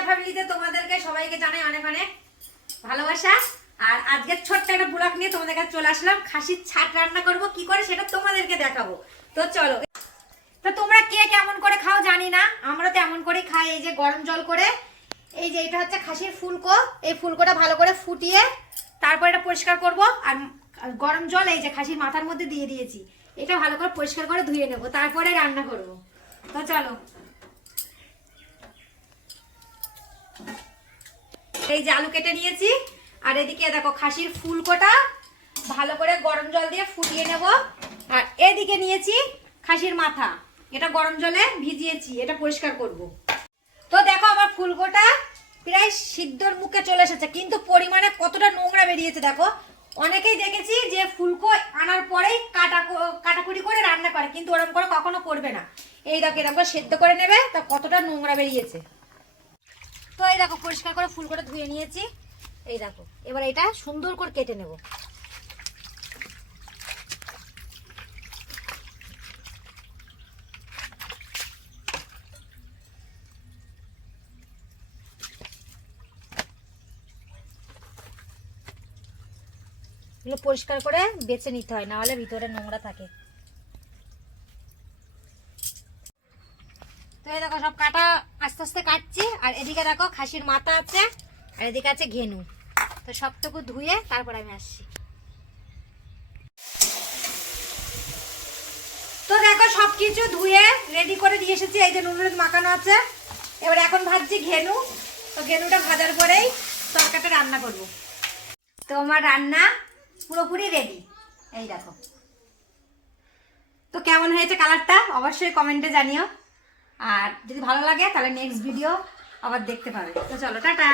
রূপসা ফ্যামিলিতে তোমাদেরকে সবাইকে জানাই অনেক অনেক ভালোবাসা। আর আজকে ছোট্ট একটা ব্লগ নিয়ে তোমাদের কাছে চলে আসলাম। খাসির ছাট রান্না করব কি করে সেটা তোমাদেরকে দেখাবো। তো চলো, তো তোমরা কে কেমন করে খাও জানি না, আমরা তো এমন করে খাই। এই যে গরম জল করে, এই যে এটা হচ্ছে খাসির ফুলকো, এই ফুলকোটা ভালো করে ফুটিয়ে তারপর এটা পরিষ্কার করব। আর গরম জল এই যে খাসির মাথার মধ্যে দিয়ে দিয়েছি, এটা ভালো করে পরিষ্কার করে ধুয়ে নেব, তারপরে রান্না করব। তো চলো, এই যে আলু কেটে নিয়েছি, আর এদিকে দেখো খাসির ফুলকোটা ভালো করে গরম জল দিয়ে ফুটিয়ে নেব। আর এদিকে নিয়েছি খাসির মাথা, এটা গরম জলে ভিজিয়েছি, এটা পরিষ্কার করব। তো দেখো আমার ফুলকোটা প্রায় সিদ্ধর মুখে চলে এসেছে, কিন্তু পরিমাণে কতটা নোংরা বেরিয়েছে দেখো। অনেকেই দেখেছি যে ফুলকো আনার পরেই কাটাকুটি করে রান্না করে, কিন্তু ওরকম করে কখনো করবে না। এই দেখো এরকম করে সেদ্ধ করে নেবে, তা কতটা নোংরা বেরিয়েছে। তো এই দেখো পরিষ্কার করে ফুলকোটা ধুয়ে নিয়েছি। এই দেখো এবার এটা সুন্দর করে কেটে নেব। এগুলো পরিষ্কার করে বেছে নিতে হয়, না হলে ভিতরে নোংরা থাকে। তো এই দেখো সব কাটা আস্তে আস্তে কাটছি। আর এদিকে দেখো খাসির মাথা আছে, আর এদিকে আছে ঘেনু। তো সবটুকু ধুয়ে তারপর আমি আসছি। তো দেখো সবকিছু ধুয়ে রেডি করে দিয়ে এসেছি, এই যে নুন হলুদ মাখানো আছে। এবার এখন ভাজছি ঘেনু। তো ঘেনুটা ভাজার পরেই তরকারিটা রান্না করব। তো আমার রান্না পুরোপুরি রেডি, এই দেখো। তো কেমন হয়েছে কালারটা অবশ্যই কমেন্টে জানিও। আর যদি ভালো লাগে তাহলে নেক্সট ভিডিও আবার দেখতে পাবে। তো চলো, টাটা।